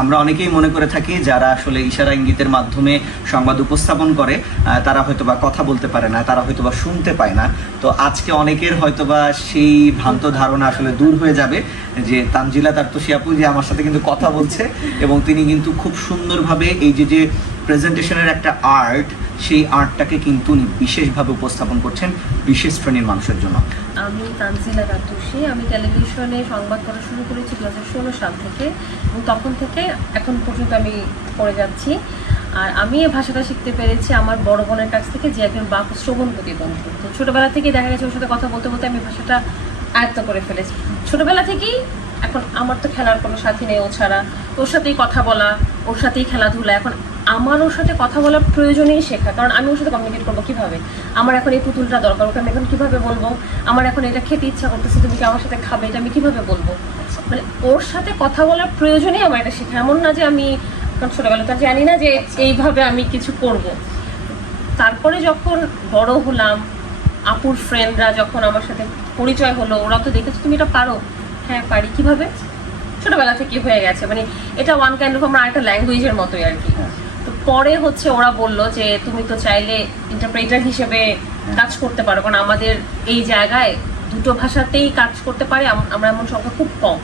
আমরা অনেকেই মনে করে থাকি যারা আসলে ইশারা ইঙ্গিতের মাধ্যমে সংবাদ উপস্থাপন করে তারা হয়তোবা কথা বলতে পারে না, তারা হয়তোবা শুনতে পায় না। তো আজকে অনেকের হয়তোবা সেই ভ্রান্ত ধারণা আসলে দূর হয়ে যাবে যে তানজিলা তার তো যে আমার সাথে কিন্তু কথা বলছে এবং তিনি কিন্তু খুব সুন্দরভাবে এই যে যে প্রেজেন্টেশনের একটা আর্ট সেই আর্টটাকে কিন্তু উনি বিশেষভাবে উপস্থাপন করছেন বিশেষ শ্রেণির মানুষের জন্য। আমি তানজিলা রাতুষি আমি টেলিভিশনে সংবাদ পড়া শুরু করেছি দু হাজার ষোলো সাল থেকে এবং তখন থেকে এখন পর্যন্ত আমি পড়ে যাচ্ছি। আর আমি এই ভাষাটা শিখতে পেরেছি আমার বড় বোনের কাছ থেকে যে একজন বাক শ্রবণ প্রতিবন্ধী তো ছোটোবেলা থেকেই দেখা গেছে ওর সাথে কথা বলতে বলতে আমি ভাষাটা আয়ত্ত করে ফেলেছি। ছোটোবেলা থেকেই এখন আমার তো খেলার কোনো সাথী নেই ও ছাড়া। ওর সাথেই কথা বলা ওর সাথেই খেলাধুলা। এখন আমার ওর সাথে কথা বলার প্রয়োজনেই শেখা কারণ আমি ওর সাথে কমিউনিকেট করব কীভাবে? আমার এখন এই পুতুলটা দরকার, ওকে আমি এখন কীভাবে বলব? আমার এখন এটা খেতে ইচ্ছা করতেছে, তুমি কি আমার সাথে খাবে? এটা আমি কীভাবে বলব? মানে ওর সাথে কথা বলার প্রয়োজনেই আমার এটা শেখা এমন না যে আমি, কারণ ছোটবেলা তো জানি না যে এইভাবে আমি কিছু করব। তারপরে যখন বড় হলাম, আপুর ফ্রেন্ডরা যখন আমার সাথে পরিচয় হলো ওরা তো দেখেছে তুমি এটা পারো। হ্যাঁ পারি। কীভাবে? ছোটবেলা থেকে হয়ে গেছে। মানে এটা ওয়ান কাইন্ড অফ আমার একটা ল্যাঙ্গুয়েজের মতোই আর কি। তো পরে হচ্ছে ওরা বলল যে তুমি তো চাইলে ইন্টারপ্রেটার হিসেবে কাজ করতে পারো। কারণ আমাদের এই জায়গায় দুটো ভাষাতেই কাজ করতে পারে। আমরা এমন সংখ্যা খুব কম।